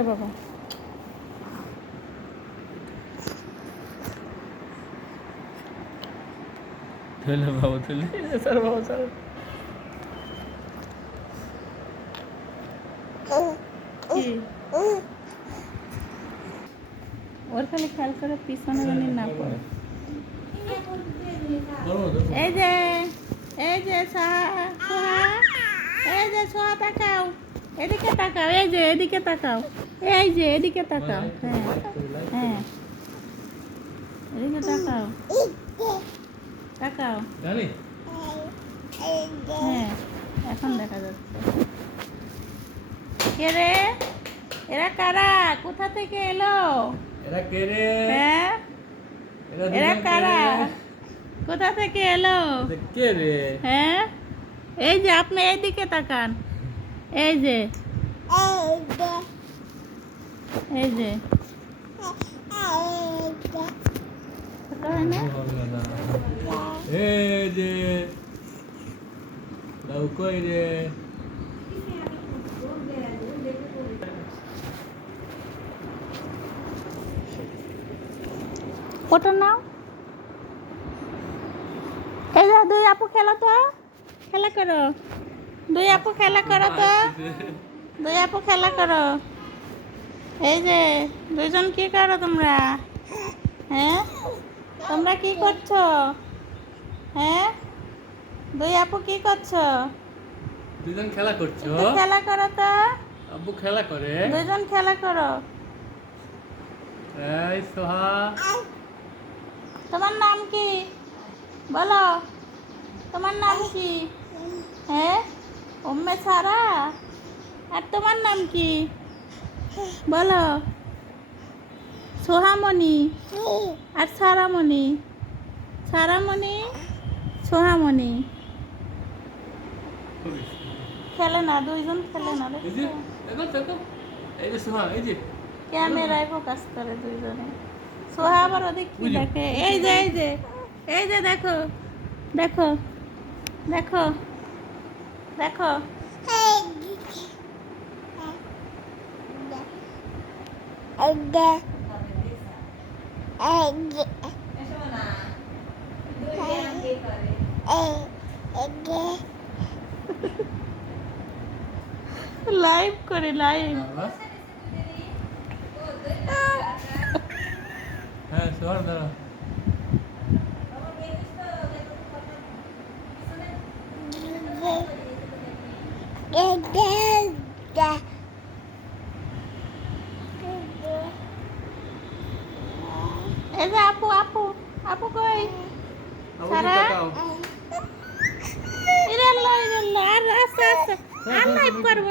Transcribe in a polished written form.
কোথায় বাবা? তুলে বাবা তুলে স্যার বাবা স্যার কি ওর খালি খেয়াল করে পিছনে জানি না পড়ে। এই যে এই যে সোহা, এই যে সোহা তাকাও, এদিকে তাকাও, এই যে এদিকে তাকাও, এই যে এদিকে তাকাও, হ্যাঁ হ্যাঁ এদিকে তাকাও, তাকাও, জানি হ্যাঁ এখন দেখা যাচ্ছে। কে রে? এরা কারা? কোথা থেকে এলো? এরা কে রে? হ্যাঁ এরা কারা? কোথা থেকে এলো? কে রে? হ্যাঁ এই যে আপনি এইদিকে তাকান, এই যে এই যে ছোট হয় না? এই যে দাও কই রে? ওটা নাও। এই যে দুই আপু খেলো তো, খেলা করো, দুই আপু খেলা করো তো, দুই আপু খেলা করো। এই যে দুইজন কি করো তোমরা? হ্যাঁ তোমরা কি করছো? হ্যাঁ দুই আপু কি করছো? দুজন খেলা করছো? একটু খেলা করো তো, আব্বু খেলা করে। দুইজন খেলা করো। এই সোহা তোমার নাম কি বলো? তোমার নাম কি? হ্যাঁ উম্মে সারা। আর তোমার নাম কি বলো? সোহামণি আর সারামণি, সারামণি সোহামণি। খেলে না, দুইজন খেলে না, এই যে দেখছো? দেখো দেখো এই যে সোহা এই যে ক্যামেরায় ফোকাস করে দুইজনে। সোহা আবার ওদিক কি দেখে? এই যে এই যে এই যে দেখো দেখো দেখো দেখো লাইভ করে লাইভ। হ্যাঁ সোহা দাঁড়া এই যে আপু আপু আপু কই? আব্বু সারা তাকাও ইরাল্লাহ ইরাল্লাহ আর আস্তে আস্তে আর লাইভ করবো।